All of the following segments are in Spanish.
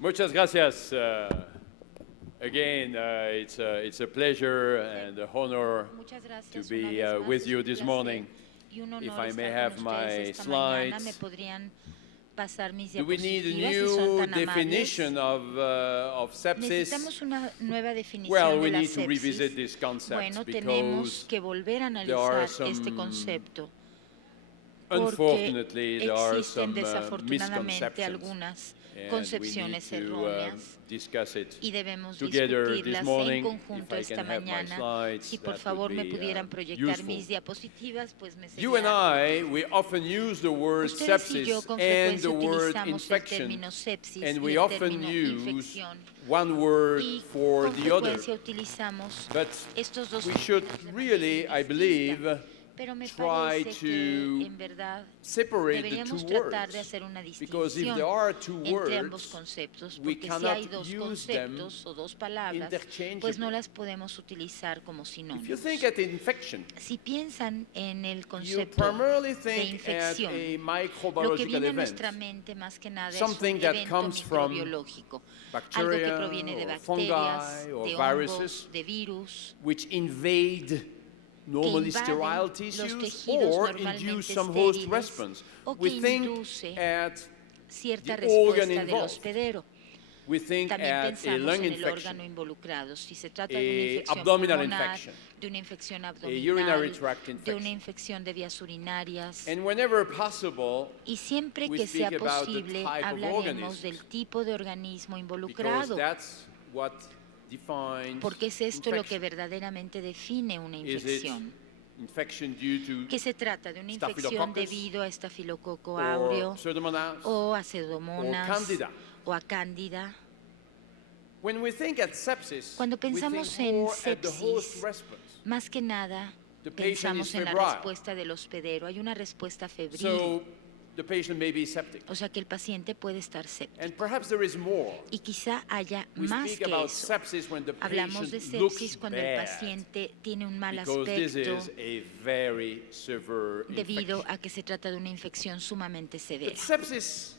Muchas gracias. Again, it's a pleasure and an honor Muchas to gracias be una vez más, with es you un this placer morning. y un honor If I may estar have con ustedes my esta mañana. ¿Me slides. podrían pasar mis Do we need a diapositivas si son new tan amables? definition of sepsis? Necesitamos una nueva definición Well, de we la need to revisit sepsis. this concept Bueno, tenemos because que volver a there are analizar este some, concepto unfortunately, porque there are existen some desafortunadamente misconceptions, algunas and we need concepciones to erróneas discuss it y debemos together this discutirlas en morning. conjunto If I esta can have my mañana. slides, Si por that favor would me be, pudieran proyectar useful. mis diapositivas, pues me You and sería I, we often use the word Ustedes y yo sepsis con and frecuencia the word utilizamos el infection, término sepsis and y we el often término use infección one word y for con the other. frecuencia utilizamos But estos dos we should términos de really, manera I believe, distinta. Pero me try parece que to en verdad separate the deberíamos two tratar words. de hacer una Because if distinción there are two entre ambos words, conceptos, we porque si hay cannot dos use them conceptos o dos palabras, interchangeably. pues no las podemos utilizar como If you sinónimos. think at infection, Si piensan en el you concepto primarily de think at infección, a lo que microbiological viene a event. nuestra mente más que nada es Something un that evento comes from microbiológico, algo que bacteria proviene de or bacterias, fungi or de viruses, hongos, de virus, which invade normally invaden sterile los tissues tejidos or normalmente induce some host estériles, response. o que We think induce at cierta the organ respuesta del involved. hospedero. We think También at a pensamos lung en el infection, órgano involucrado, si se trata a de una infección abdominal pulmonar, infection, de una infección urinary abdominal, tract de una infection. infección de vías urinarias. And whenever possible, Y siempre we que sea speak about the posible, type of hablaremos organisms, del tipo de organismo because involucrado, that's what defines porque es esto lo que infection. verdaderamente define una Is it infección. infection due to Que se trata de una infección Staphylococcus debido a estafilococo or áureo Pseudomonas o a or pseudomonas Candida? o a cándida. When we think at sepsis, Cuando we think pensamos en more at the host sepsis, response. más que nada The patient pensamos is en la febrile. respuesta del hospedero. Hay una respuesta febril, So the patient may be septic. o sea que el paciente puede estar séptico. And perhaps there is more. Y quizá haya We más speak que about eso. sepsis when the Hablamos de patient looks sepsis cuando el bad, paciente tiene un mal because this aspecto is a very severe debido infection. a que se trata de una infección sumamente But severa. sepsis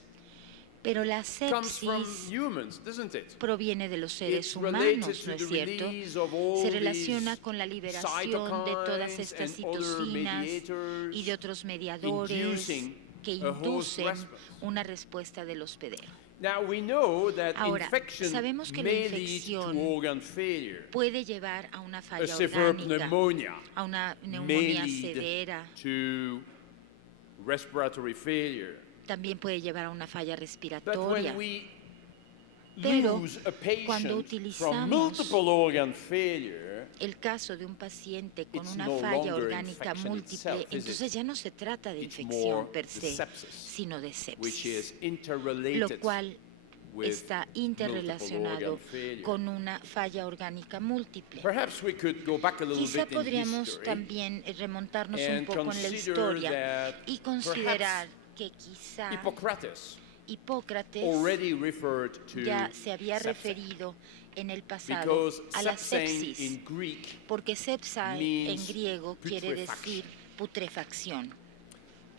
Pero la comes from sepsis humans, doesn't it? proviene de los seres It's related humanos, to ¿no es the cierto? release of all Se relaciona these con la liberación de todas cytokines estas and other citocinas mediators y de otros mediadores inducing que a host inducen response. una respuesta del hospedero. Now we know that Ahora, infection sabemos que la may lead infección to organ failure. Puede llevar a una A falla severe orgánica, pneumonia a una may neumonía lead severa, to respiratory failure. también puede llevar a una falla But respiratoria. when we Pero lose a cuando patient utilizamos from multiple organ failure, El caso de un paciente con It's una no falla longer orgánica infection múltiple, itself, is entonces it? ya no se trata de It's infección more per the se, sepsis, sino de which sepsis, is lo interrelated cual with está multiple interrelacionado organ failure. con una falla orgánica múltiple. Perhaps we could go back a little Quizá bit in podríamos history también remontarnos un and poco en la consider historia that y considerar que quizá Hippocrates Hipócrates already referred to ya se había sepsis, referido en el pasado because a la sepsein sepsis, in Greek porque sepsa en means griego quiere putrefaction. decir putrefacción.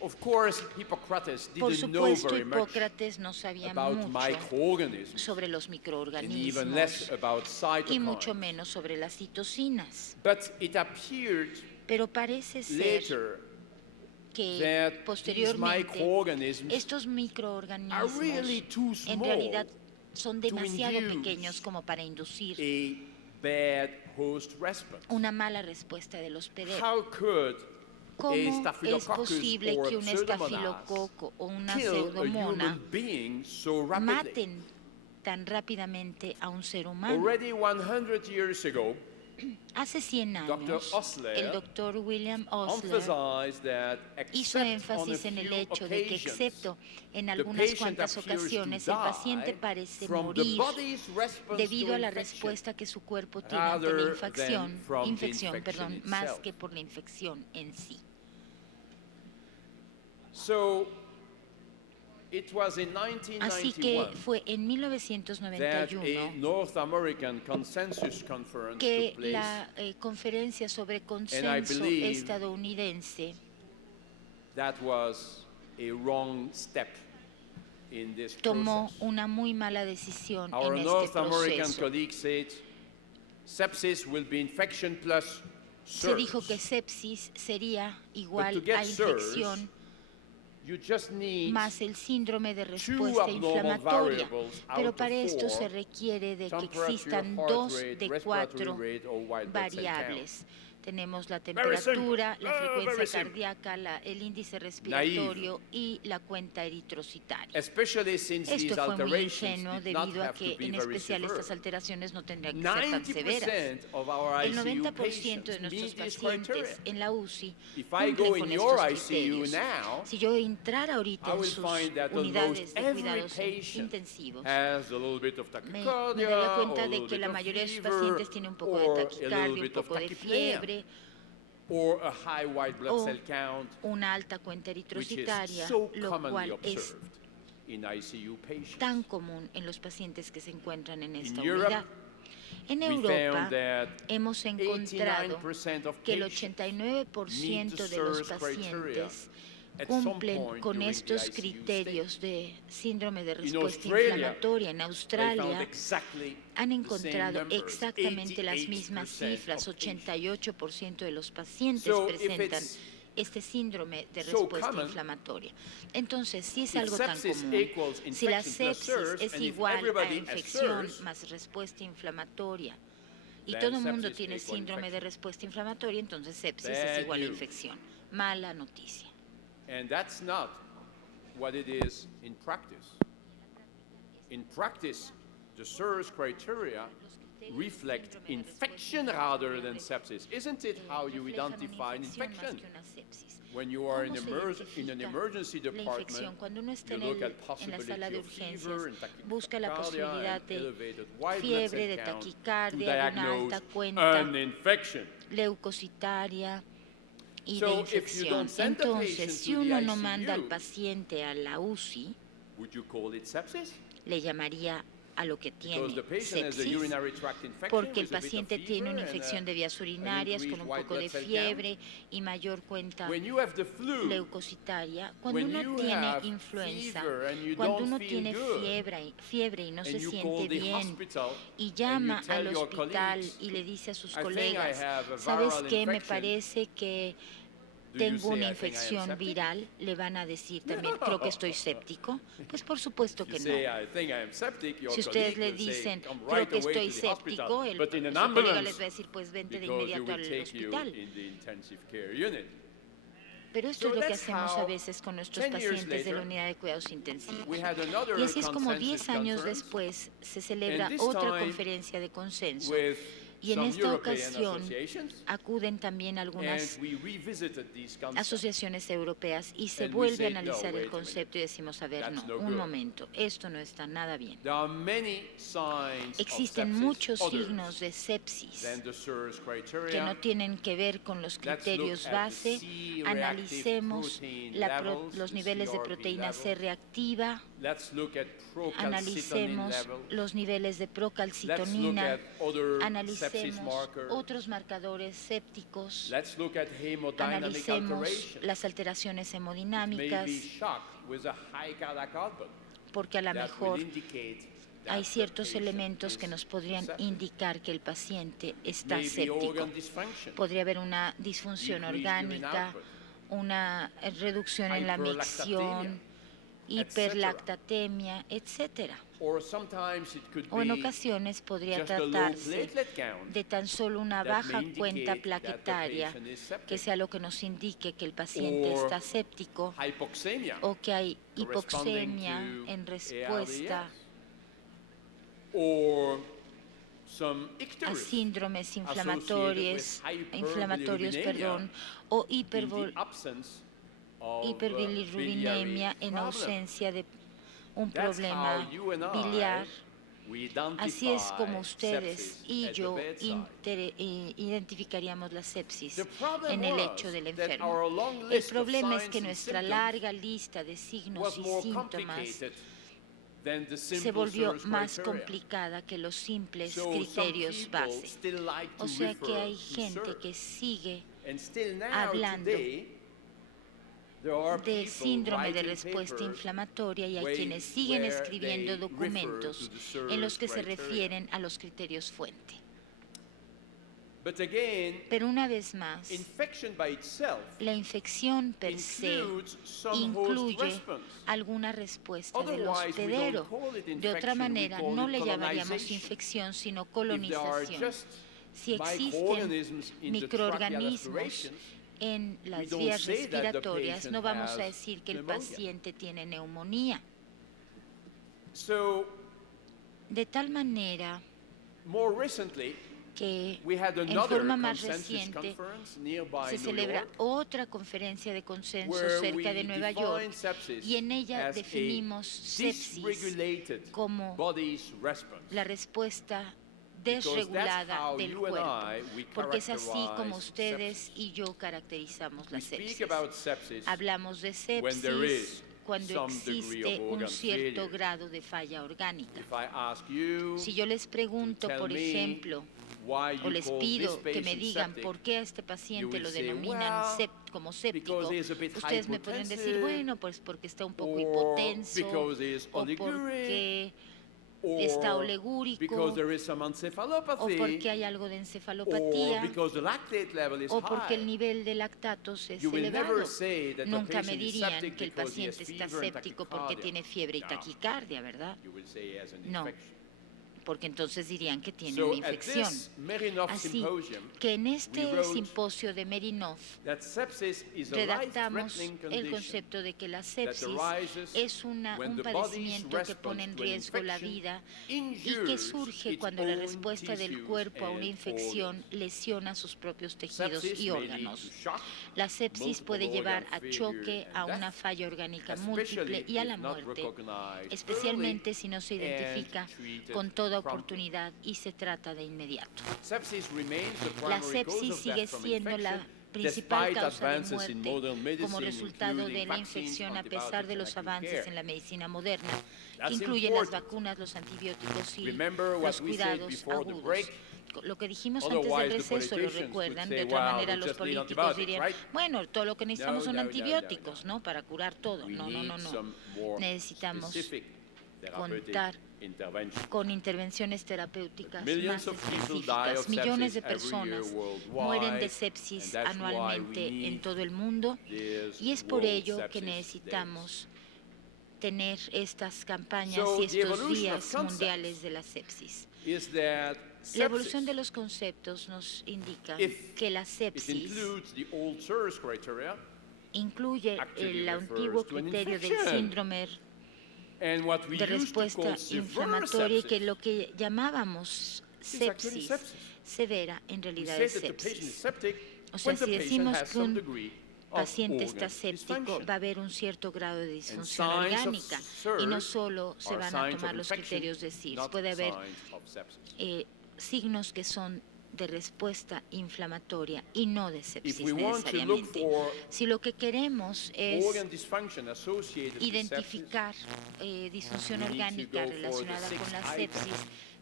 Of course, Hippocrates Por didn't know supuesto, very much Hipócrates no sabía about mucho microorganisms sobre los and even microorganismos less about y mucho cytokines. menos sobre las citocinas. But it appeared Pero parece ser later que that these posteriormente microorganisms estos are microorganismos really too small en realidad son to demasiado induce pequeños como para inducir a bad host response. una mala respuesta del hospedero. How could ¿Cómo a es Staphylococcus posible or que a un Pseudomonas estafilococo o una kill a pseudomona human being so rapidly? maten tan rápidamente a un ser humano? Already 100 years ago, Hace 100 Dr. años, Osler el doctor William Osler emphasized that hizo except on a énfasis en el few hecho de que occasions, excepto en the algunas patient cuantas appears to ocasiones el paciente die parece from the morir body's response debido to a la infection, respuesta que su cuerpo tiene ante la rather infección, than from the infection más itself. que por la infección en sí. So it was in Así que 1991 fue en that a 1991 North American consensus conference que took place, la conferencia sobre consenso believe estadounidense that was a wrong step in this tomó process. una muy mala decisión Our en este North American proceso. colleague said, sepsis will be infection plus Se dijo que SIRS. sepsis sería But to igual get a SIRS, infección you just need más el síndrome de two respuesta abnormal inflamatoria. variables Pero out para of esto se 4, requiere de que temperature, existan heart 2 rate, de respiratory 4 rate, or white blood cell count. variables. Tenemos la Very simple. temperatura, la Very frecuencia simple. cardíaca, el índice respiratorio y la cuenta eritrocitaria. Especially since Esto these fue muy alterations ingenuo did not debido a have to que be en very especial estas severe. alteraciones no tendrían que ser tan severas. 90% of our El ICU 90% patients de nuestros meet these pacientes criteria. en la UCI If I go cumplen in con your estos ICU criterios. now, Si yo entrara ahorita I en will sus find that unidades almost de every cuidados patient intensivos, has a little bit of me tachycardia, daría or a cuenta de little que bit la of mayoría de sus fever, pacientes tiene un poco de or a taquicardia, little un bit of poco de tachypnea, fiebre, or a high white blood o cell count, una alta cuenta which is eritrocitaria, so lo commonly cual es observed in ICU patients. tan común en los pacientes que se encuentran en esta In Europe, unidad. En we Europa found that hemos encontrado 89% of que el patients 89% de los pacientes at some cumplen point con during the estos ICU criterios de síndrome de In respuesta Australia, inflamatoria. En They found Australia exactly han the encontrado same numbers, exactamente las mismas 88% cifras. of patients. 88% de los pacientes So, if presentan it's este síndrome de so respuesta common, inflamatoria. Entonces, si es if algo tan sepsis común, equals si la infection plus sepsis SIRS, es and if igual a everybody has infección SIRS, más respuesta inflamatoria, y then todo el mundo sepsis tiene equal síndrome de infection. respuesta inflamatoria, entonces sepsis Bad es igual a news. infección. Mala noticia. And that's not what it is in practice. In practice, the SIRS criteria reflect infection rather than sepsis. Isn't it how you identify an infection? When you are in, in an emergency La department, infección, cuando uno está you en, look at en la possibility sala de of urgencias, fever and busca la tachycardia posibilidad and de elevated white blood fiebre, de cell count to taquicardia, de una diagnose alta cuenta an infection. leucocitaria y de So, if you infección. don't send the patient Entonces, si to the uno no manda al ICU, paciente a la UCI, Would you call it sepsis? le llamaría a lo que Because tiene the patient has a sepsis, urinary tract infection porque el with a bit of paciente fever tiene una and infección de vías urinarias con un white poco de blood cell fiebre y mayor cuenta When you have the flu, leucocitaria. Cuando when uno you tiene have influenza, fever and you cuando don't uno feel tiene good, fiebre y no se and you call siente the bien hospital y and llama you tell al your hospital colleagues, y le dice a sus "I think I colegas, have a ¿sabes viral qué? Me infection", parece que do you tengo say, una "I think I am infección septic"? viral, le van a decir también, creo que estoy séptico. Pues por supuesto You que say, no. "I think I am septic", your Si ustedes colleague le will say, dicen, "Come creo right que away estoy to the hospital", séptico, el but in an su colega ambulance, les va a decir, pues vente de because you inmediato will al take you hospital. in the intensive care unit. Pero esto So es lo que that's hacemos a how, veces con nuestros 10 years pacientes de la later, unidad de cuidados intensivos. We had another Y así es como consensus 10 años conference después se celebra and this otra time conferencia de consenso. with Y en some esta European ocasión associations, acuden también algunas and we revisited these concepts. asociaciones europeas y se And we vuelve a said, "No, analizar wait el a minute. concepto y decimos, a ver, That's no, no un good. momento, esto no está nada bien. There are many signs Existen of sepsis, muchos others signos de sepsis than the SIRS criteria. que no tienen que ver con los Let's criterios look at the base. C-reactive Analicemos protein los levels, the niveles de CRP proteína C level. reactiva, Let's look at procalcitonin analicemos levels. los niveles de Let's look procalcitonina, at other sepsis analicemos markers. otros marcadores sépticos, Let's look at hemodynamic analicemos alterations. las alteraciones Maybe hemodinámicas, shock with a high cardiac output. porque a lo That will mejor indicate that hay the ciertos patient elementos que is nos podrían septic. indicar que el paciente está Maybe séptico. organ dysfunction. Podría haber una disfunción Decreased urine orgánica, output. una reducción en la micción, hiperlactatemia, etcétera. Or sometimes it could O en be ocasiones podría just a low tratarse platelet count de tan solo una that baja may cuenta indicate that the plaquetaria, patient is septic. que sea lo que nos indique que el paciente Or está séptico, hypoxemia o que hay corresponding hipoxemia to en respuesta ARDS. Or some a icterus síndromes inflamatorios, o in the absence of hiperbilirubinemia en biliary ausencia de un That's problema how you and I, biliar. we Así es como identify ustedes sepsis y at the yo bedside. identificaríamos la sepsis The problem en el was hecho del that enfermo. our long El list of problema es signs que and nuestra symptoms larga lista de signos was y more síntomas complicated than the se simple volvió SIRS más criteria. complicada que los simples So some criterios people base. still like to O sea que refer hay to gente SIRS. que sigue And still now, hablando today, de síndrome de respuesta inflamatoria y hay quienes siguen escribiendo documentos en los que se refieren a los criterios fuente. Pero una vez más, la infección per se incluye alguna respuesta del hospedero. De otra manera, no le llamaríamos infección, sino colonización. Si existen microorganismos en las vías respiratorias, no vamos a decir que el paciente tiene neumonía. De tal manera que en forma más reciente se celebra otra conferencia de consenso cerca de Nueva York y en ella definimos sepsis como la respuesta desregulada del cuerpo, porque es así como ustedes y yo caracterizamos la sepsis. Hablamos de sepsis cuando existe un cierto grado de falla orgánica. Si yo les pregunto, por ejemplo, o les pido que me digan por qué a este paciente lo denominan como séptico, ustedes me pueden decir, bueno, pues porque está un poco hipotenso, o porque está oligúrico, o porque hay algo de encefalopatía, o porque el nivel de lactatos es elevado. Nunca me dirían que el paciente está séptico porque tiene fiebre y taquicardia, ¿verdad? No, porque entonces dirían que tiene una infección. Así que en este simposio de Merinov redactamos el concepto de que la sepsis es un padecimiento que pone en riesgo la vida y que surge cuando la respuesta del cuerpo a una infección lesiona sus propios tejidos y órganos. La sepsis puede llevar a choque, a una falla orgánica múltiple y a la muerte, especialmente si no se identifica con toda oportunidad y se trata de inmediato. La sepsis sigue siendo la principal causa de muerte como resultado de la infección a pesar de los avances en la medicina moderna, que incluyen las vacunas, los antibióticos y los cuidados agudos. Lo que dijimos antes del receso, ¿lo recuerdan? De otra manera, los políticos dirían, bueno, todo lo que necesitamos son antibióticos, ¿no? Para curar todo. No. Necesitamos contar con intervenciones terapéuticas más específicas. Millones de personas mueren de sepsis anualmente en todo el mundo y es por ello que necesitamos tener estas campañas y estos días mundiales de la sepsis. La evolución de los conceptos nos indica que la sepsis incluye el antiguo criterio del síndrome de respuesta inflamatoria y que lo que llamábamos sepsis severa en realidad es sepsis. O sea, si decimos que un paciente está séptico, va a haber un cierto grado de disfunción orgánica y no solo se van a tomar los criterios de SIRS, puede haber signos que son de respuesta inflamatoria y no de sepsis necesariamente. Si lo que queremos es identificar disfunción orgánica relacionada con la sepsis,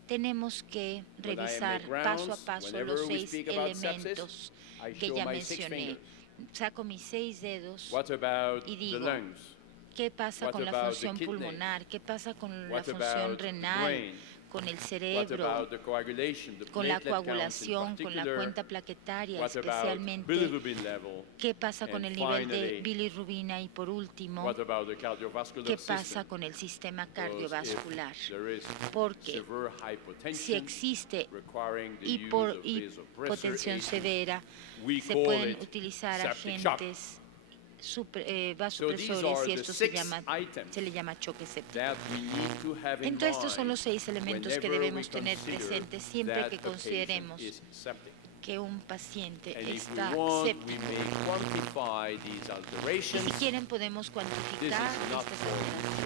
tenemos que revisar paso a paso los 6 elementos que ya mencioné. Saco mis 6 dedos y digo, ¿qué pasa con la función pulmonar? ¿Qué pasa con la función renal? Con el cerebro, con la coagulación, con la cuenta plaquetaria especialmente, qué pasa con el nivel de bilirrubina y por último, qué pasa con el sistema cardiovascular, porque si existe hipotensión severa, se pueden utilizar agentes vasopresores y esto se le llama choque séptico. Entonces estos son los 6 elementos que debemos tener presentes siempre que consideremos que un paciente está séptico. Y si quieren podemos cuantificar estas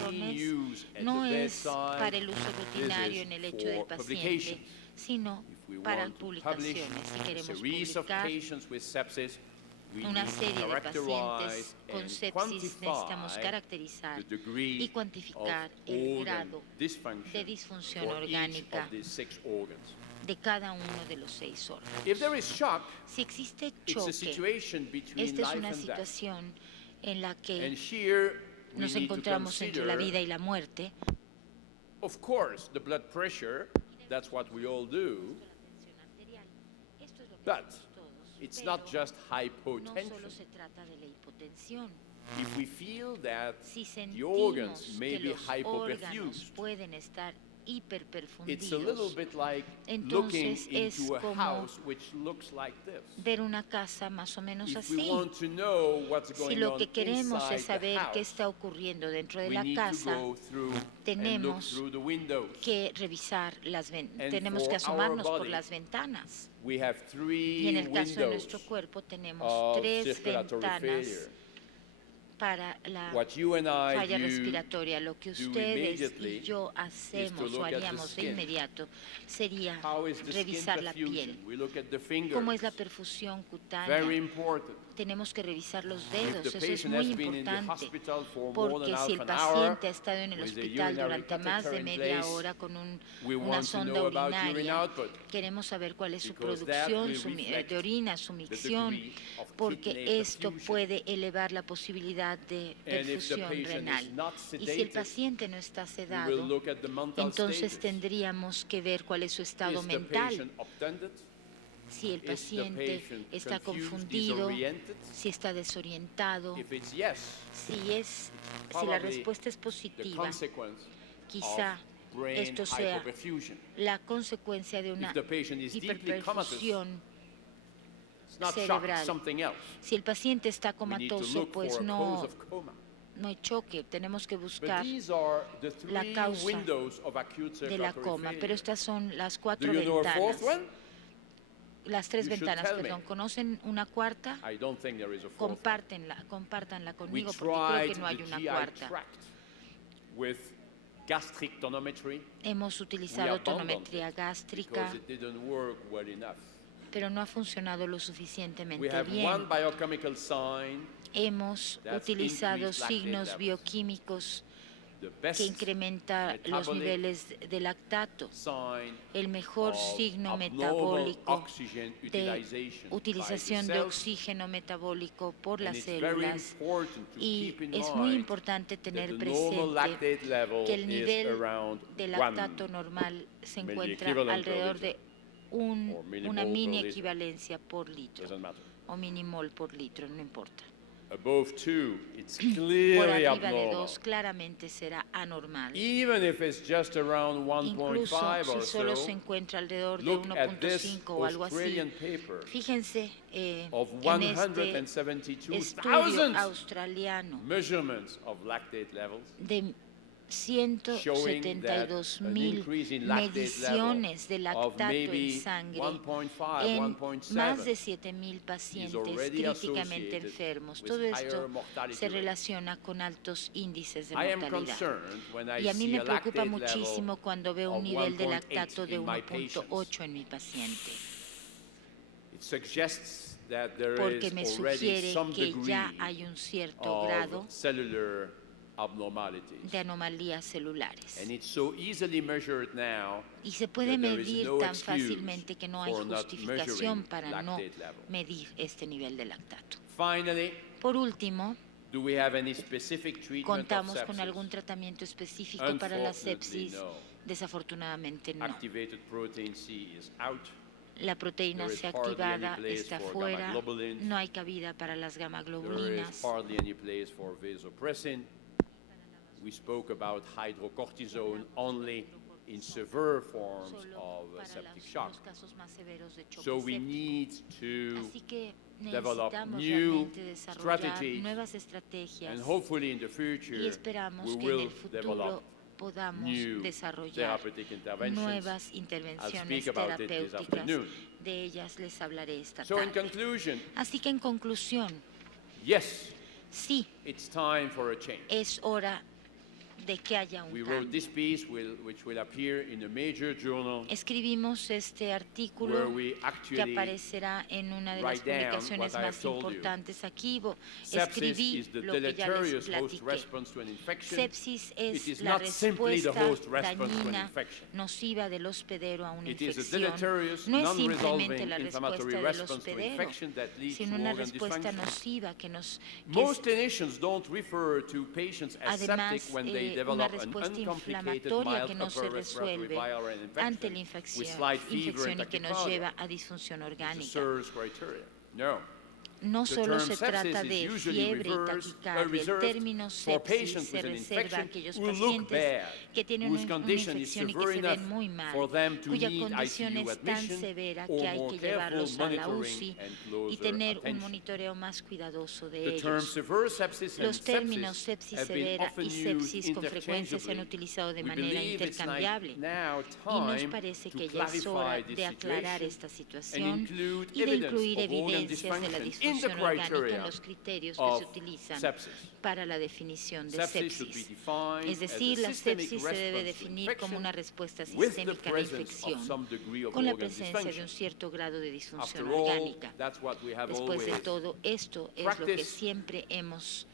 alteraciones. No es para el uso rutinario en el hecho del paciente, sino para publicaciones. Si queremos publicar una serie de pacientes con sepsis, necesitamos caracterizar y cuantificar el grado de disfunción orgánica de cada uno de los 6 órganos. Si existe choque, esta es una situación en la que nos encontramos entre la vida y la muerte. Of course, the blood pressure, that's what we all do, but it's not just hypotension. If we feel that the organs may be hypoperfused, it's a little bit like looking into a house which looks like this. Ver una casa más o menos If así. we want to know what's going Si lo on que queremos inside es saber the qué house, está ocurriendo dentro de we la need to casa, go through and look tenemos through the windows. que revisar And tenemos for que asomarnos our por body, las ventanas. We have Y en three el caso de windows nuestro cuerpo tenemos of 3 circulatory ventanas failure. para la What you and I falla do respiratoria. Lo que do ustedes immediately y yo is to hacemos o look at the haríamos de skin. inmediato sería How is the skin revisar la piel. perfusion? We look at the fingers. ¿Cómo es la perfusión Very cutánea? important. Tenemos que revisar los If dedos, the eso es patient muy has been in the importante, hospital for more porque than si el half an hour paciente ha estado en el with a hospital urinary durante más catheter de in media place, hora con we una want to sonda know about urine urinaria, output, queremos saber cuál es su because that producción will reflect de orina, su the micción, degree of kidney porque esto perfusion. puede elevar la posibilidad de And if the perfusión patient renal. is not Y si el sedated, paciente no está we will sedado, look at the mental entonces status. tendríamos que ver cuál es su estado Is the mental. patient obtunded? Si el Is the paciente patient está confused, confundido, disoriented? si está desorientado, If it's yes, si la probably respuesta es the positiva, consequence quizá of brain esto sea hypoperfusion. la consecuencia de una If the patient is deeply comatose, hiperperfusión it's not shock, it's cerebral. something else. Si el paciente está We need to comatoso, look pues for a no cause of coma. hay choque, tenemos que But buscar these are the la three causa windows of acute de la circulatory coma, pero failure. estas son las Do 4 you know a ventanas. fourth one? Las 3 You should ventanas, tell me. perdón. ¿Conocen una cuarta? I don't think there is a fourth one. Compártanla We conmigo porque creo tried que no hay the una GI cuarta. tract with gastric tonometry Hemos We utilizado abandoned tonometría it gástrica, because it didn't work well enough. pero no ha funcionado lo We suficientemente have bien. one biochemical sign, Hemos That's utilizado increased lactate signos levels. bioquímicos the best que incrementa los metabolic niveles de lactato. sign El mejor of signo abnormal metabólico oxygen de utilization utilización by the de cells. oxígeno metabólico por And las it's very células. important to Y keep in es muy mind importante that tener the normal presente lactate level que el is nivel around de 1 lactato normal se encuentra milliequivalent per alrededor liter, de or millimole una per mini liter. equivalencia por litro Doesn't matter. o minimol por litro, no importa. Above 2, it's Por clearly arriba de abnormal. 2 claramente será anormal. Even if it's just around Incluso 1.5 si or solo so, se encuentra alrededor de look at this 1.5 o algo así. Australian paper Fíjense of en este 172,000 estudio australiano measurements of lactate levels, de showing that 172 an mil increase in lactate mediciones de level of lactato maybe en sangre 1.5, en más de 1.7 7.000 pacientes already críticamente associated enfermos. with Todo higher esto mortality se rate. relaciona con altos índices de I am mortalidad. concerned when I Y a mí see me a preocupa lactate muchísimo level cuando veo un of nivel de 1.8 lactato de in my patients. 1.8 en mi paciente, It suggests that there porque is me already sugiere some que degree ya hay un cierto of grado cellular abnormalities. de anomalías celulares. And it's so easily measured now Y se puede that there is medir no tan excuse fácilmente que no hay for not justificación measuring para no lactate level. medir este nivel de lactato. Finally, Por último, do we have any specific treatment ¿contamos of con sepsis? algún tratamiento específico para la Unfortunately, sepsis? no. Desafortunadamente no. Activated protein C is out. La proteína There is C hardly activada any place está for fuera, gamma-globulins. no hay cabida para las There is gamaglobulinas, hardly any place for vasopressin. We spoke about hydrocortisone only in severe forms solo of para septic shock. los casos más severos de choque So we séptico. need to Así que develop necesitamos new realmente desarrollar strategies, nuevas estrategias and hopefully in the y future esperamos we que en will el futuro develop podamos new desarrollar therapeutic interventions. nuevas I'll intervenciones speak about it this terapéuticas. afternoon. De ellas les hablaré esta So in tarde. conclusion, Así que en conclusión, yes, sí, it's time for a change. es hora de que haya un We wrote cambio. this piece, which will appear in a major journal, Escribimos este artículo que aparecerá en una de las publicaciones más importantes. Aquí escribí lo que ya les platiqué. Sepsis es la respuesta dañina, nociva del hospedero a una infección. No es simplemente la respuesta del hospedero, sino una respuesta nociva que además una respuesta inflamatoria que no se resuelve ante la infección y que nos lleva a disfunción orgánica. No solo se trata de fiebre y taquicardia. El término sepsis se reserva a aquellos pacientes que tienen una infección y que se ven muy mal, cuya condición es tan severa que hay que llevarlos a la UCI y tener un monitoreo más cuidadoso de ellos. Los términos sepsis severa y sepsis con frecuencia se han utilizado de manera intercambiable y nos parece que ya es hora de aclarar esta situación y de incluir evidencias de la disfunción orgánica en los criterios que se utilizan para la definición de sepsis. Es decir, la sepsis se debe definir como una respuesta sistémica a la infección, con la presencia de un cierto grado de disfunción orgánica. Después de todo, esto es lo que siempre hemos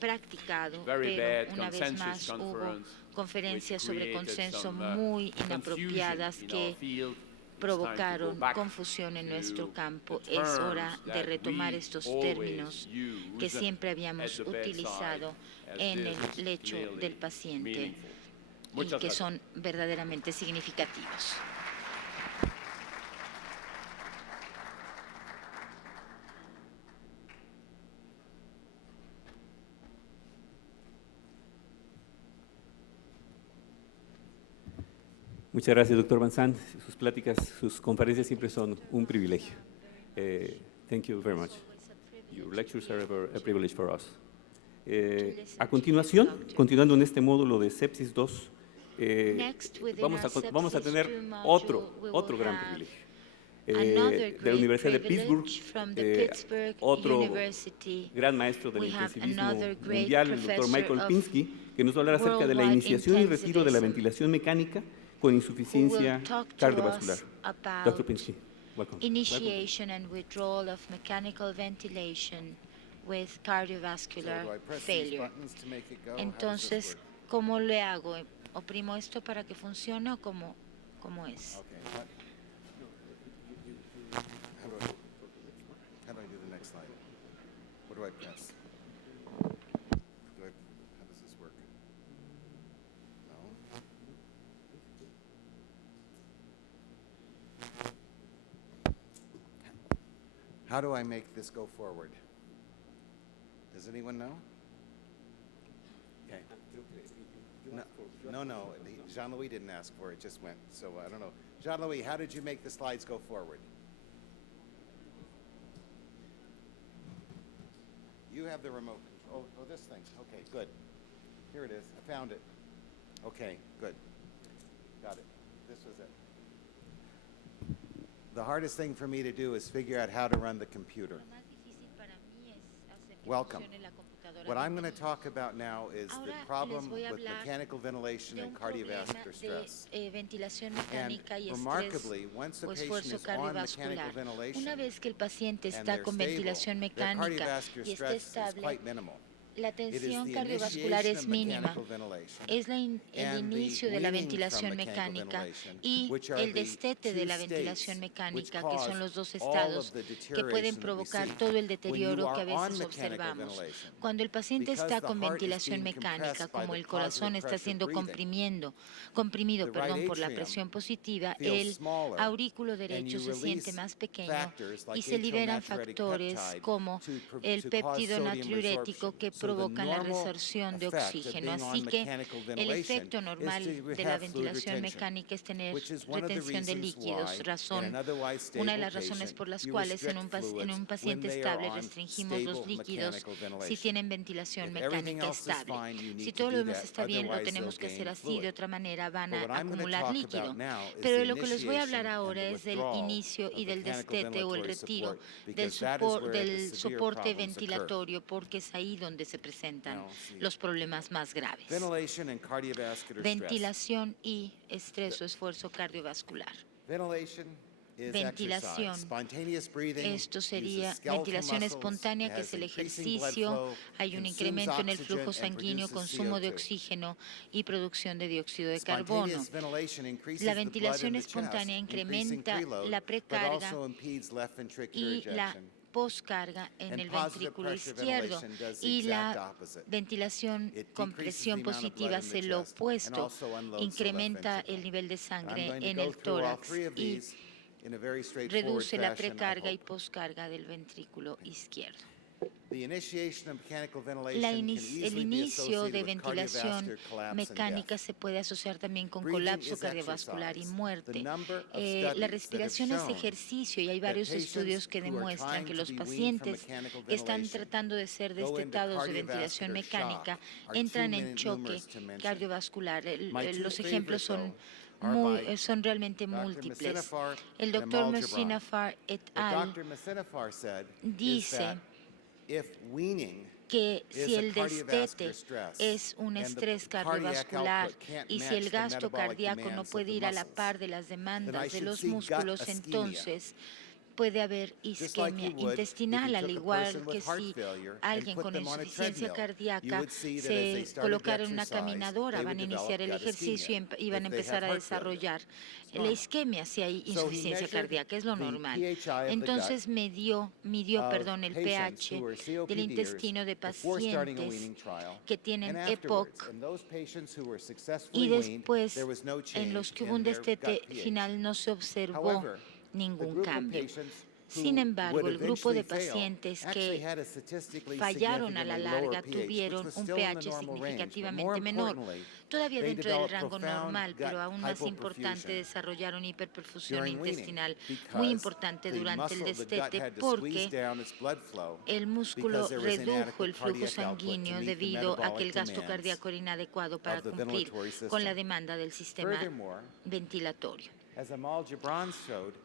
practicado, pero una vez más hubo conferencias sobre consenso muy inapropiadas que provocaron confusión en nuestro campo. Es hora de retomar estos términos que siempre habíamos utilizado en el lecho del paciente y que son verdaderamente significativos. Muchas gracias, doctor Van Sant. Sus pláticas, sus conferencias siempre son un privilegio. Thank you very much. Your lectures are a privilege for us. A continuación, continuando en este módulo de Sepsis 2, vamos a tener otro gran privilegio. De la Universidad de Pittsburgh, otro gran maestro del intensivismo mundial, el doctor Michael Pinsky, que nos va a hablar acerca de la iniciación y retiro de la ventilación mecánica con insuficiencia cardiovascular. Dr. Pinsky, welcome. Initiation and withdrawal of mechanical ventilation with cardiovascular failure. Entonces, ¿cómo le hago? ¿Oprimo esto para que funcione o cómo es? Okay. How do I do the next slide? What do I press? How does this work? No. How do I make this go forward? Does anyone know? Okay. No. Jean-Louis didn't ask for it, it just went. So I don't know. Jean-Louis, how did you make the slides go forward? You have the remote control. Oh, this thing. Okay, good. Here it is. I found it. Okay, good. Got it. This was it. The hardest thing for me to do is figure out how to run the computer. Welcome. What I'm going to talk about now is the problem with mechanical ventilation and cardiovascular stress. And remarkably, once a patient is on mechanical ventilation and they're stable, their cardiovascular stress is quite minimal. La tensión cardiovascular es mínima, es el inicio de la ventilación mecánica y el destete de la ventilación mecánica, que son los dos estados que pueden provocar todo el deterioro que a veces observamos. Cuando el paciente está con ventilación mecánica, como el corazón está siendo comprimido por la presión positiva, el aurículo derecho se siente más pequeño y se liberan factores como el péptido natriurético que provocan la resorción de oxígeno. Así que el efecto normal de la ventilación mecánica es tener retención de líquidos, una de las razones por las cuales en un paciente estable restringimos los líquidos si tienen ventilación mecánica estable. Si todo lo demás está bien, lo tenemos que hacer así, de otra manera van a acumular líquido. Pero de lo que les voy a hablar ahora es del inicio y del destete o el retiro del soporte ventilatorio, porque es ahí donde se presentan los problemas más graves. Ventilation and cardiovascular Ventilación y estrés o esfuerzo cardiovascular. Ventilación. Esto sería ventilación espontánea, que es el ejercicio. Hay un incremento en el flujo sanguíneo, consumo de oxígeno y producción de dióxido de carbono. La ventilación espontánea incrementa la precarga y la poscarga en el ventrículo izquierdo, y la ventilación con presión positiva hace lo opuesto, incrementa el nivel de sangre en el tórax y reduce la precarga y poscarga del ventrículo izquierdo. El inicio de ventilación mecánica se puede asociar también con colapso cardiovascular y muerte. La respiración es ejercicio, y hay varios estudios que demuestran que los pacientes que están tratando de ser destetados de ventilación mecánica entran en choque cardiovascular. Los ejemplos son realmente múltiples. El doctor Mushinafar et al. Dice que si el destete es un estrés cardiovascular y si el gasto cardíaco no puede ir a la par de las demandas de los músculos, entonces puede haber isquemia intestinal, al igual que si alguien con insuficiencia cardíaca se colocara en una caminadora, van a iniciar el ejercicio y van a empezar a desarrollar la isquemia si hay insuficiencia cardíaca, es lo normal. Entonces midió el pH del intestino de pacientes que tienen EPOC, y después en los que hubo un destete final no se observó ningún cambio. Sin embargo, el grupo de pacientes que fallaron a la larga tuvieron un pH significativamente menor, todavía dentro del rango normal, pero aún más importante, desarrollaron hiperperfusión intestinal muy importante durante el destete, porque el músculo redujo el flujo sanguíneo debido a que el gasto cardíaco era inadecuado para cumplir con la demanda del sistema ventilatorio.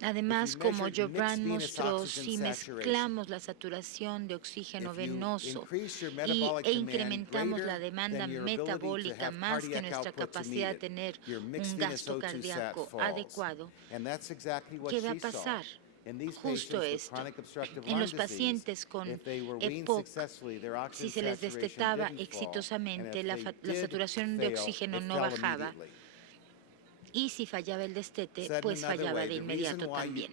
Además, como Jobran mostró, si mezclamos la saturación de oxígeno venoso e incrementamos la demanda metabólica más que nuestra capacidad de tener un gasto cardíaco adecuado, ¿qué va a pasar? Justo esto. En los pacientes con EPOC, si se les destetaba exitosamente, la saturación de oxígeno no bajaba. Y si fallaba el destete, pues fallaba de inmediato también.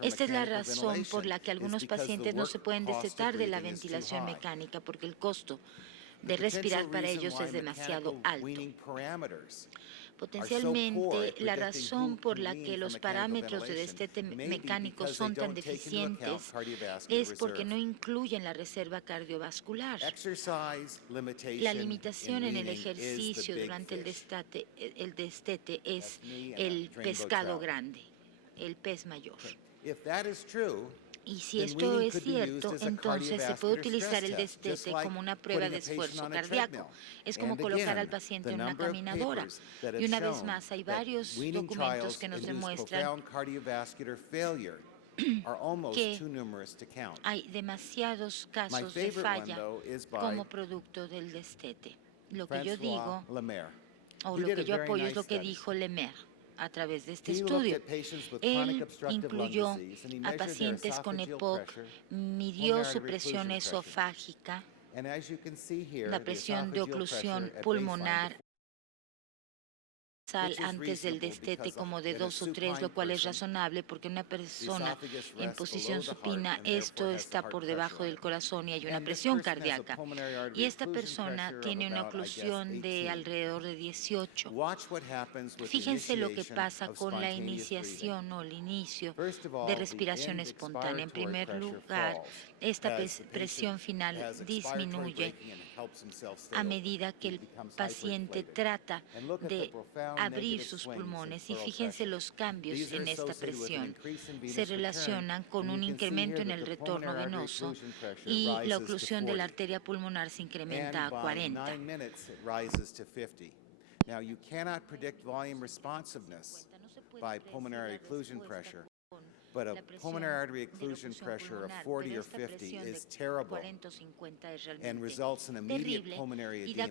Esta es la razón por la que algunos pacientes no se pueden destetar de la ventilación mecánica, porque el costo de respirar para ellos es demasiado alto. Potencialmente, la razón por la que los parámetros de destete mecánico son tan deficientes es porque no incluyen la reserva cardiovascular. La limitación en el ejercicio durante el destete es el pescado grande, el pez mayor. Y si esto es cierto, entonces se puede utilizar el destete como una prueba de esfuerzo cardíaco. Es como colocar al paciente en una caminadora. Y una vez más, hay varios documentos que nos demuestran que hay demasiados casos de falla como producto del destete. Lo que yo digo, o lo que yo apoyo, es lo que dijo Lemaire a través de este estudio. Él incluyó a pacientes con EPOC, midió su presión esofágica, la presión de oclusión pulmonar antes del destete como de 2 o 3, lo cual es razonable porque una persona en posición supina, esto está por debajo del corazón y hay una presión cardíaca. Y esta persona tiene una oclusión de alrededor de 18. Fíjense lo que pasa con la iniciación o el inicio de respiración espontánea. En primer lugar, esta presión final disminuye a medida que el paciente trata de abrir sus pulmones, y fíjense los cambios en esta presión. Se relacionan con un incremento en el retorno venoso y la oclusión de la arteria pulmonar se incrementa a 40. Now, you cannot predict volume responsiveness by pulmonary occlusion pressure, But a pulmonary artery occlusion pressure of 40 or 50 is terrible and results in immediate pulmonary edema.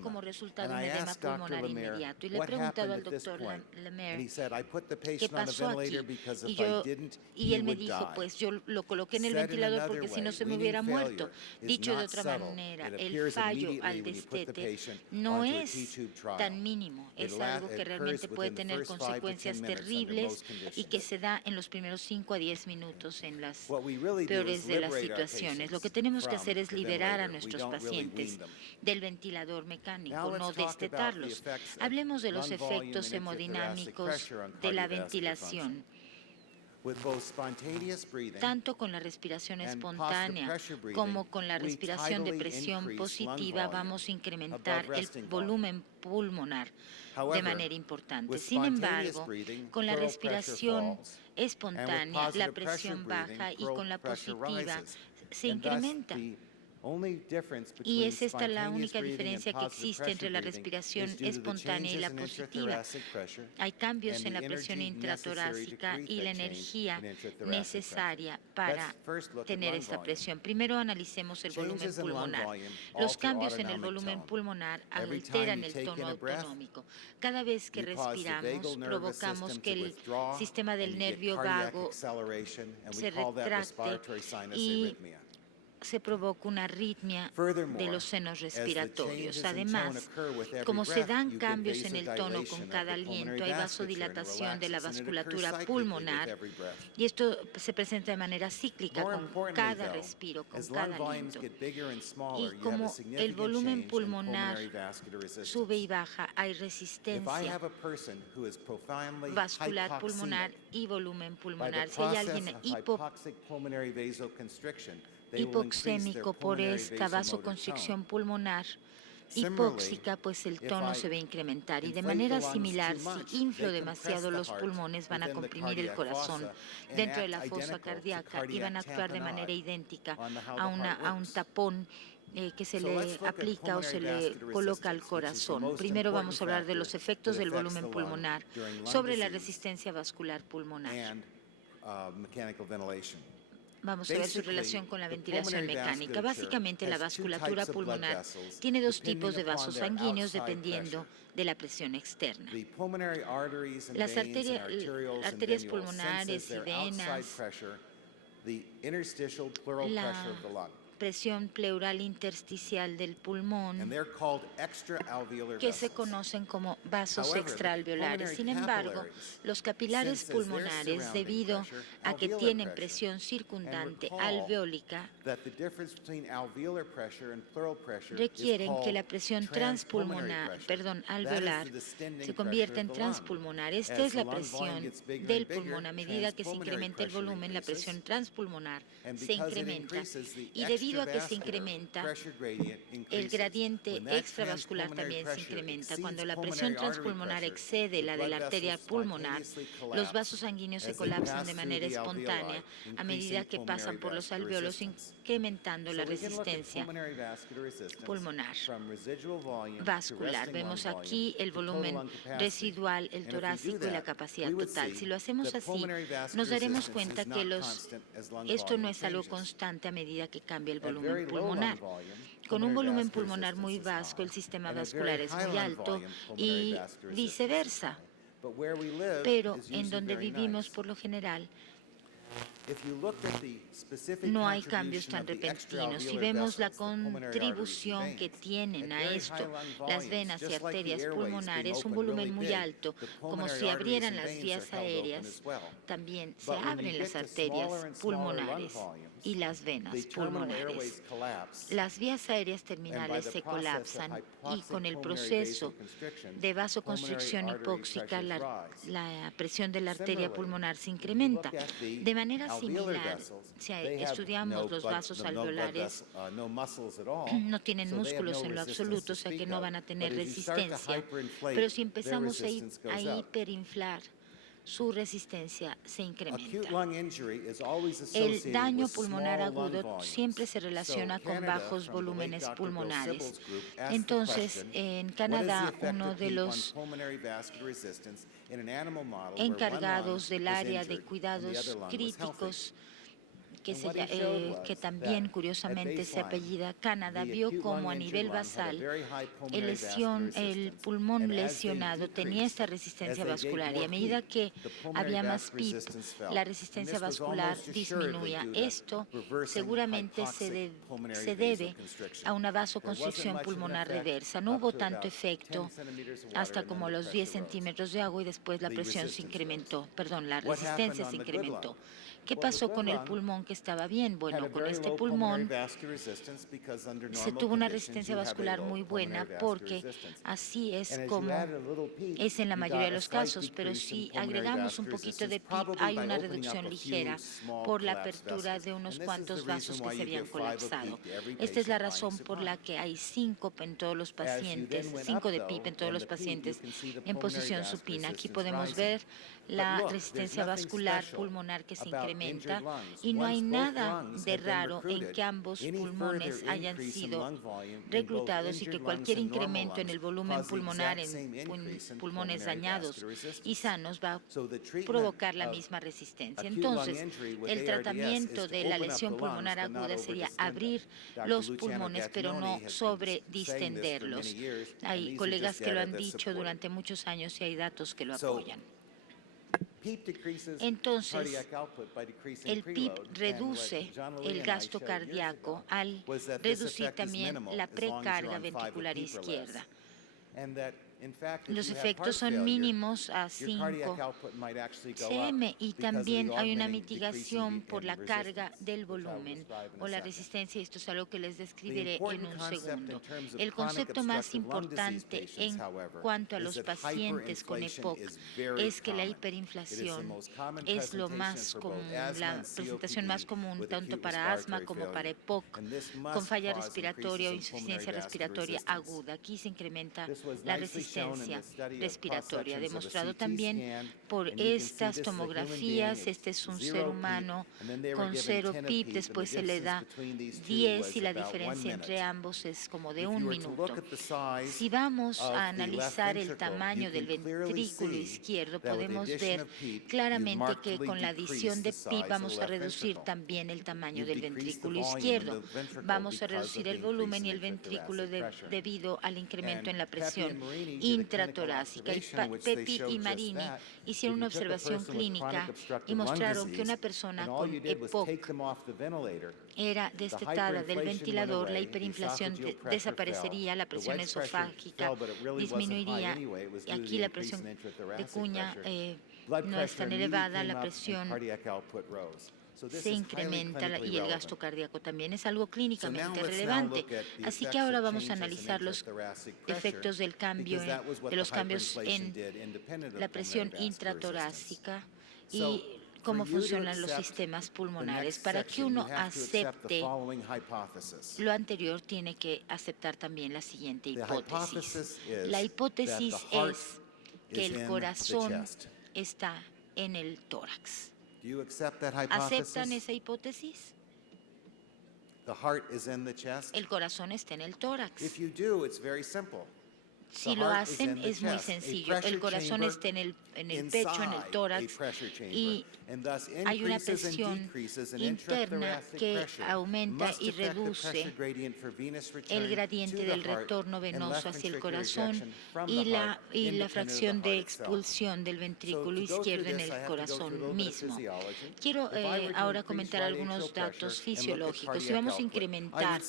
And I asked Dr. Lemaire, what happened at this point? And he said, I put the patient on a ventilator because if I didn't, he would die. Pues yo lo coloqué en el ventilador porque si no se me hubiera muerto. Dicho de otra manera, el fallo al destete no es tan mínimo, es algo que realmente puede tener consecuencias terribles y que se da en los primeros 5 a 10 minutos en las peores de las situaciones. Lo que tenemos que hacer es liberar a nuestros pacientes del ventilador mecánico, no destetarlos. Hablemos de los efectos hemodinámicos de la ventilación. Tanto con la respiración espontánea como con la respiración de presión positiva vamos a incrementar el volumen pulmonar de manera importante. Sin embargo, con la respiración espontánea la presión baja y con la positiva se incrementa. Y es esta la única diferencia que existe entre la respiración espontánea y la positiva. Hay cambios en la presión intratorácica y la energía necesaria para tener esta presión. Primero analicemos el volumen pulmonar. Los cambios en el volumen pulmonar alteran el tono autonómico. Cada vez que respiramos, provocamos que el sistema del nervio vago se retracte y se provoca una arritmia de los senos respiratorios. Además, como se dan cambios en el tono con cada aliento, hay vasodilatación de la vasculatura pulmonar y esto se presenta de manera cíclica con cada respiro, con cada aliento. Y como el volumen pulmonar sube y baja, hay resistencia vascular pulmonar y volumen pulmonar. Si hay alguien hipoxémico por esta vasoconstricción pulmonar hipóxica, pues el tono se va a incrementar. Y de manera similar, si inflo demasiado los pulmones, van a comprimir el corazón dentro de la fosa cardíaca y van a actuar de manera idéntica a un tapón que se le aplica o se le coloca al corazón. Primero vamos a hablar de los efectos del volumen pulmonar sobre la resistencia vascular pulmonar. Vamos a ver su relación con la ventilación mecánica. Básicamente, la vasculatura pulmonar tiene dos tipos de vasos sanguíneos dependiendo de la presión externa. Las arterias pulmonares y venas, la presión pleural intersticial del pulmón, que se conocen como vasos extraalveolares. Sin embargo, los capilares pulmonares, debido a que tienen presión circundante alveólica, requieren que la presión alveolar se convierta en transpulmonar. Esta es la presión del pulmón. A medida que se incrementa el volumen, la presión transpulmonar se incrementa. Y debido a que se incrementa, el gradiente extravascular también se incrementa. Cuando la presión transpulmonar excede la de la arteria pulmonar, los vasos sanguíneos se colapsan de manera espontánea a medida que pasan por los alvéolos, incrementando la resistencia pulmonar vascular. Vemos aquí el volumen residual, el torácico y la capacidad total. Si lo hacemos así, nos daremos cuenta que esto no es algo constante a medida que cambia el volumen pulmonar. Con un volumen pulmonar muy bajo, el sistema vascular es muy alto y viceversa. Pero en donde vivimos, por lo general, no hay cambios tan repentinos. Si vemos la contribución que tienen a esto las venas y arterias pulmonares, un volumen muy alto, como si abrieran las vías aéreas, también se abren las arterias pulmonares y las venas pulmonares. Las vías aéreas terminales se colapsan y con el proceso de vasoconstricción hipóxica, la presión de la arteria pulmonar se incrementa. De manera similar, si estudiamos los vasos alveolares, no tienen músculos en lo absoluto, o sea que no van a tener resistencia. Pero si empezamos a hiperinflar su resistencia se incrementa. El daño pulmonar agudo siempre se relaciona con bajos volúmenes pulmonares. Entonces, en Canadá, uno de los encargados del área de cuidados críticos, que también curiosamente se apellida Canadá, vio como a nivel basal el pulmón lesionado tenía esta resistencia vascular, y a medida que había más PIP, la resistencia vascular disminuía. Esto seguramente se debe a una vasoconstricción pulmonar reversa. No hubo tanto efecto hasta como los 10 centímetros de agua, y después la presión se incrementó, la resistencia se incrementó. ¿Qué pasó con el pulmón que estaba bien? Bueno, con este pulmón se tuvo una resistencia vascular muy buena, porque así es como es en la mayoría de los casos, pero si agregamos un poquito de PIP, hay una reducción ligera por la apertura de unos cuantos vasos que se habían colapsado. Esta es la razón por la que hay 5 en todos los pacientes, 5 de PIP en todos los pacientes en posición supina. Aquí podemos ver la resistencia vascular pulmonar que se incrementa, y no hay nada de raro en que ambos pulmones hayan sido reclutados, y que cualquier incremento en el volumen pulmonar en pulmones dañados y sanos va a provocar la misma resistencia. Entonces, el tratamiento de la lesión pulmonar aguda sería abrir los pulmones, pero no sobredistenderlos. Hay colegas que lo han dicho durante muchos años y hay datos que lo apoyan. Entonces, el PIP reduce el gasto cardíaco al reducir también la precarga ventricular izquierda. Los efectos son mínimos a 5 cm, y también hay una mitigación por la carga del volumen o la resistencia. Esto es algo que les describiré en un segundo. El concepto más importante en cuanto a los pacientes con EPOC es que la hiperinflación es lo más común, la presentación más común tanto para asma como para EPOC, con falla respiratoria o insuficiencia respiratoria aguda. Aquí se incrementa la resistencia respiratoria, demostrado también por estas tomografías. Este es un ser humano con 0 PIP, después se le da 10 y la diferencia entre ambos es como de 1 minuto. Si vamos a analizar el tamaño del ventrículo izquierdo, podemos ver claramente que con la adición de PIP vamos a reducir también el tamaño del ventrículo izquierdo. Vamos a reducir el volumen y el ventrículo debido al incremento en la presión intratorácica. Pepi y Marini hicieron una observación clínica y mostraron que una persona con EPOC era destetada del ventilador, la hiperinflación desaparecería, la presión esofágica disminuiría, y aquí la presión de cuña no es tan elevada, la presión se incrementa y el gasto cardíaco también. Es algo clínicamente relevante. Así que ahora vamos a analizar los efectos de los cambios en la presión intratorácica y cómo funcionan los sistemas pulmonares. Para que uno acepte lo anterior, tiene que aceptar también la siguiente hipótesis. La hipótesis es que el corazón está en el tórax. ¿Aceptan esa hipótesis? El corazón está en el tórax. Si lo hacen, es muy sencillo. El corazón está en el pecho, en el tórax, y hay una presión interna que aumenta y reduce el gradiente del retorno venoso hacia el corazón y la fracción de expulsión del ventrículo izquierdo en el corazón mismo. Quiero ahora comentar algunos datos fisiológicos. Si vamos a incrementar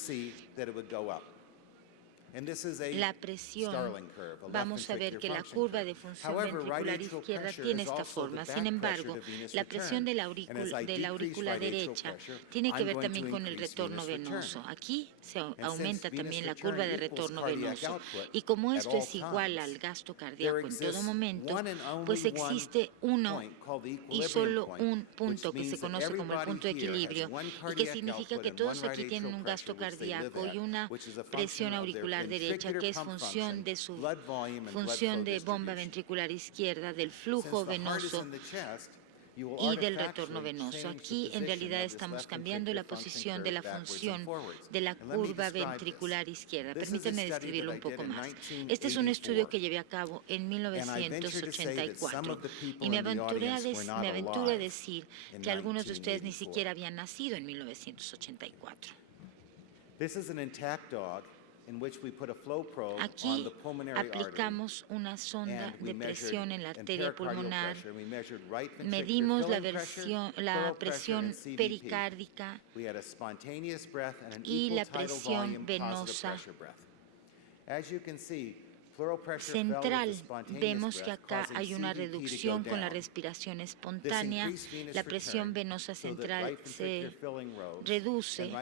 la presión, vamos a ver que la curva de función ventricular izquierda tiene esta forma. Sin embargo, la presión de la aurícula derecha tiene que ver también con el retorno venoso. Aquí se aumenta también la curva de retorno venoso. Y como esto es igual al gasto cardíaco en todo momento, pues existe uno y solo un punto que se conoce como el punto de equilibrio, y que significa que todos aquí tienen un gasto cardíaco y una presión auricular ventricular derecha, que es función de su función de bomba ventricular izquierda, del flujo venoso y del retorno venoso. Aquí en realidad estamos cambiando la posición de la función de la curva ventricular izquierda. Permítanme describirlo un poco más. Este es un estudio que llevé a cabo en 1984 y me aventuro a decir que algunos de ustedes ni siquiera habían nacido en 1984. Aquí aplicamos una sonda de presión en la arteria pulmonar, medimos la presión pericárdica y la presión venosa central. Vemos que acá hay una reducción con la respiración espontánea, la presión venosa central se reduce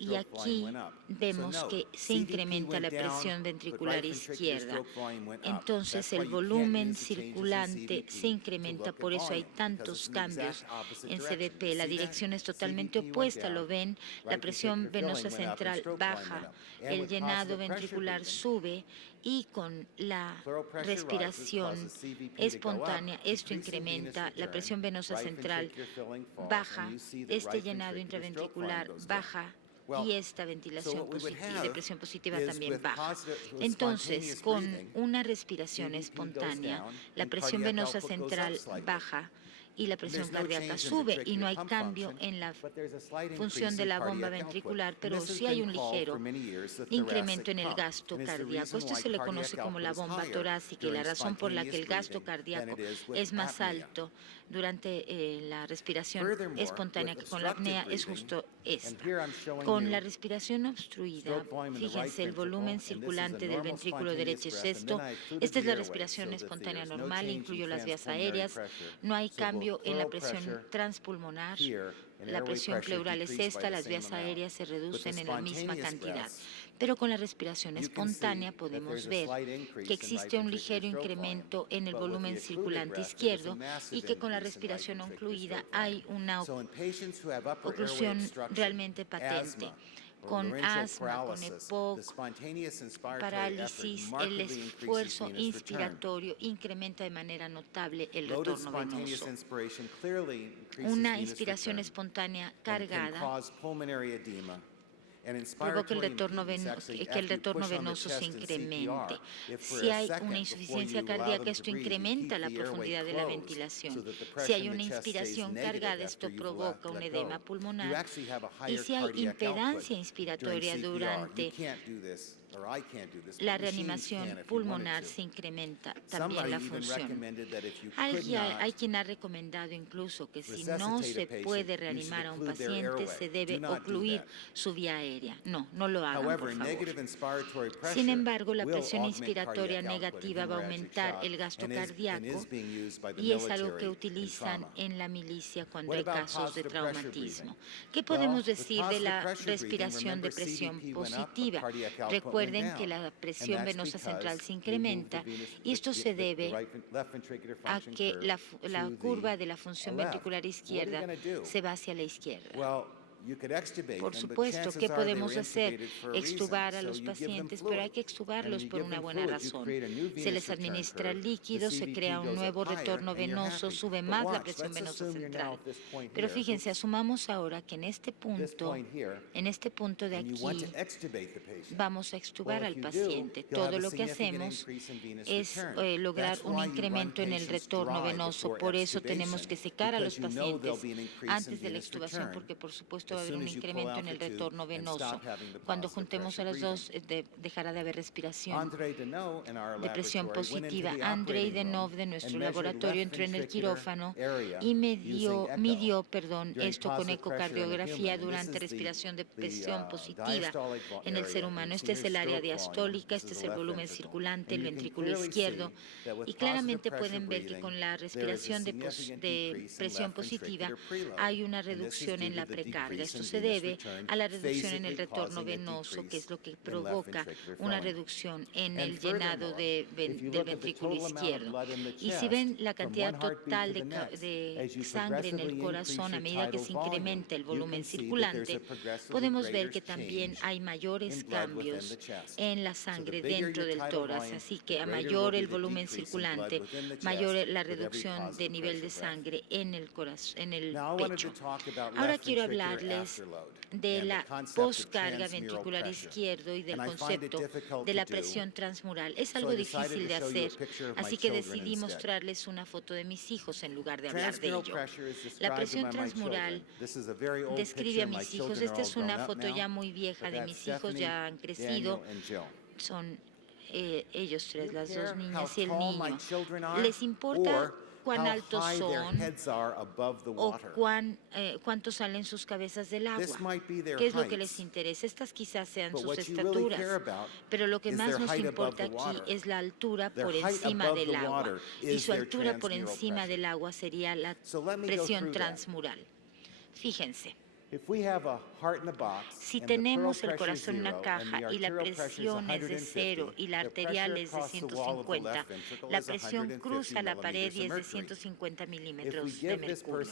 y aquí vemos que se incrementa la presión ventricular izquierda. Entonces el volumen circulante se incrementa, por eso hay tantos cambios en CVP. La dirección es totalmente opuesta, lo ven, la presión venosa central baja, el llenado ventricular sube y con la respiración espontánea esto incrementa, la presión venosa central baja, este llenado intraventricular baja y esta ventilación positiva, de presión positiva también baja. Entonces, con una respiración espontánea, la presión venosa central baja y la presión cardíaca sube y no hay cambio en la función de la bomba ventricular, pero sí hay un ligero incremento en el gasto cardíaco. Esto se le conoce como la bomba torácica y la razón por la que el gasto cardíaco es más alto durante la respiración espontánea que con la apnea es justo esta. Con la respiración obstruida, fíjense, el volumen circulante del ventrículo derecho es esto. Esta es la respiración espontánea normal, incluyo las vías aéreas. No hay cambio en la presión transpulmonar. La presión pleural es esta, las vías aéreas se reducen en la misma cantidad. Pero con la respiración espontánea podemos ver que existe un ligero incremento en el volumen circulante izquierdo y que con la respiración ocluida hay una oclusión realmente patente. Con asma, con EPOC, parálisis, el esfuerzo inspiratorio incrementa de manera notable el retorno venoso. Una inspiración espontánea cargada provoca que el retorno venoso se incremente. Si hay una insuficiencia cardíaca, esto incrementa la profundidad de la ventilación. Si hay una inspiración cargada, esto provoca un edema pulmonar. Y si hay impedancia inspiratoria durante la reanimación pulmonar, se incrementa también la función. Hay quien ha recomendado incluso que si no se puede reanimar a un paciente, se debe ocluir su vía aérea. No lo hagan, por favor. Sin embargo, la presión inspiratoria negativa va a aumentar el gasto cardíaco y es algo que utilizan en la milicia cuando hay casos de traumatismo. ¿Qué podemos decir de la respiración de presión positiva? Recuerden que la presión venosa central se incrementa y esto se debe a que la curva de la función ventricular izquierda se va hacia la izquierda. Por supuesto, ¿qué podemos hacer? Extubar a los pacientes, pero hay que extubarlos por una buena razón. Se les administra líquido, se crea un nuevo retorno venoso, sube más la presión venosa central. Pero fíjense, asumamos ahora que en este punto de aquí, vamos a extubar al paciente. Todo lo que hacemos es lograr un incremento en el retorno venoso. Por eso tenemos que secar a los pacientes antes de la extubación, porque por supuesto va a haber un incremento en el retorno venoso. Cuando juntemos a los dos, dejará de haber respiración de presión positiva. Andrei Denov de nuestro laboratorio entró en el quirófano y midió esto con ecocardiografía durante respiración de presión positiva en el ser humano. Este es el área diastólica, este es el volumen circulante, el ventrículo izquierdo, y claramente pueden ver que con la respiración de presión positiva hay una reducción en la precardia. poscarga. Esto se debe a la reducción en el retorno venoso, que es lo que provoca una reducción en el llenado del ventrículo izquierdo. Y si ven la cantidad total de sangre en el corazón a medida que se incrementa el volumen circulante, podemos ver que también hay mayores cambios en la sangre dentro del tórax. Así que a mayor el volumen circulante, mayor la reducción de nivel de sangre en el corazón, en el pecho. Ahora quiero hablarles de la poscarga ventricular izquierdo y del concepto de la presión transmural. Es algo difícil de hacer, así que decidí mostrarles una foto de mis hijos en lugar de hablar de ello. La presión transmural describe a mis hijos. Esta es una foto ya muy vieja de mis hijos, ya han crecido. Son ellos tres, las dos niñas y el niño. ¿Les importa cuán altos son o cuánto salen sus cabezas del agua? ¿Qué es lo que les interesa? Estas quizás sean sus estaturas, pero lo que más nos importa aquí es la altura por encima del agua. Y su altura por encima del agua sería la presión transmural. Fíjense. Si tenemos el corazón en una caja y la presión es de 0 y la arterial es de 150, la presión cruza la pared y es de 150 milímetros de mercurio.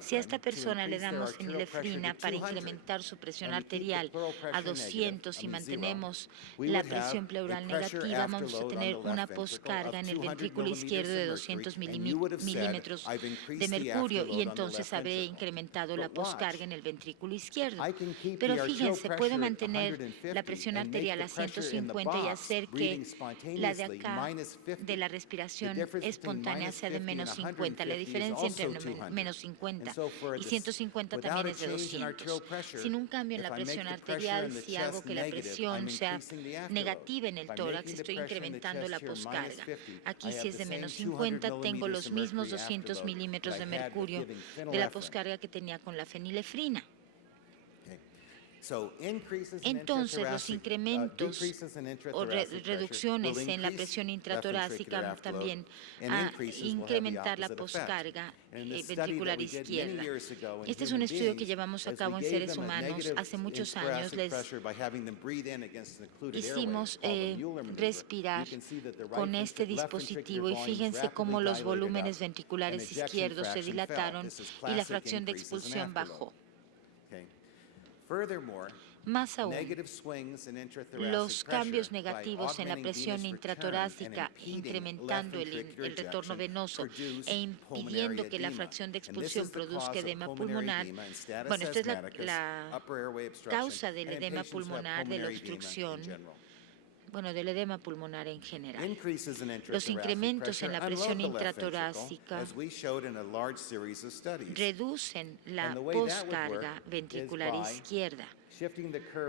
Si a esta persona le damos fenilefrina para incrementar su presión arterial a 200 y mantenemos la presión pleural negativa, vamos a tener una poscarga en el ventrículo izquierdo de 200 milímetros de mercurio y entonces habré incrementado la poscarga en el ventrículo izquierdo. Pero fíjense, puedo mantener la presión arterial a 150 y hacer que la de acá, de la respiración espontánea, sea de menos 50. La diferencia entre menos 50 y 150 también es de 200. Sin un cambio en la presión arterial, si hago que la presión sea negativa en el tórax, estoy incrementando la poscarga. Aquí si es de menos 50, tengo los mismos 200 milímetros de mercurio de la poscarga que tenía con la fenilefrina. Entonces, los incrementos o reducciones en la presión intratorácica también a incrementar la poscarga ventricular izquierda. Este es un estudio que llevamos a cabo en seres humanos hace muchos años. Les hicimos respirar con este dispositivo y fíjense cómo los volúmenes ventriculares izquierdos se dilataron y la fracción de expulsión bajó. Más aún, los cambios negativos en la presión intratorácica, incrementando el retorno venoso e impidiendo que la fracción de expulsión produzca edema pulmonar. Bueno, esta es la causa del edema pulmonar, de la obstrucción, del edema pulmonar en general. Los incrementos en la presión intratorácica reducen la poscarga ventricular izquierda.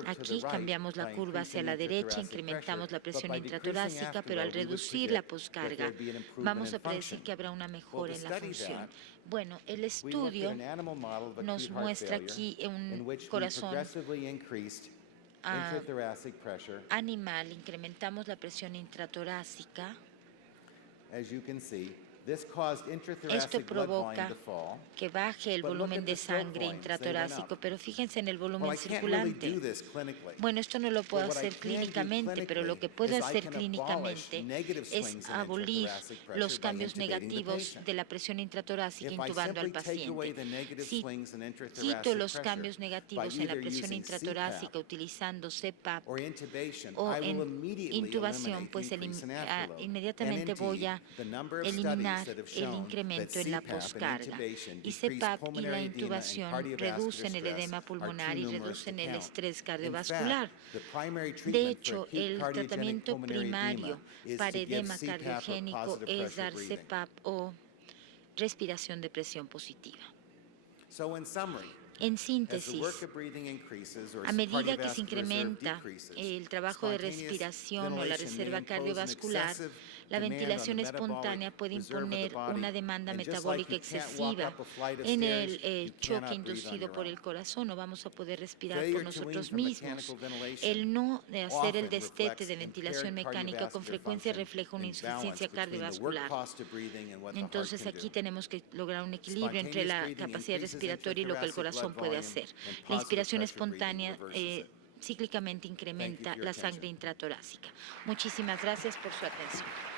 Aquí cambiamos la curva hacia la derecha, incrementamos la presión intratorácica, pero al reducir la poscarga vamos a predecir que habrá una mejora en la función. Bueno, el estudio nos muestra aquí un corazón animal, incrementamos la presión intratorácica. Esto provoca que baje el volumen de sangre intratorácico, pero fíjense en el volumen circulante. Bueno, esto no lo puedo hacer clínicamente, pero lo que puedo hacer clínicamente es abolir los cambios negativos de la presión intratorácica intubando al paciente. Si quito los cambios negativos en la presión intratorácica utilizando CPAP o en intubación, pues inmediatamente voy a eliminar el incremento en la poscarga. Y CPAP y la intubación reducen el edema pulmonar y reducen el estrés cardiovascular. De hecho, el tratamiento primario para edema cardiogénico es dar CPAP o respiración de presión positiva. En síntesis, a medida que se incrementa el trabajo de respiración o la reserva cardiovascular, la ventilación espontánea puede imponer una demanda metabólica excesiva en el choque inducido por el corazón. No vamos a poder respirar por nosotros mismos. El no de hacer el destete de ventilación mecánica con frecuencia refleja una insuficiencia cardiovascular. Entonces aquí tenemos que lograr un equilibrio entre la capacidad respiratoria y lo que el corazón corazón puede hacer. La inspiración espontánea cíclicamente incrementa la sangre intratorácica. Muchísimas gracias por su atención.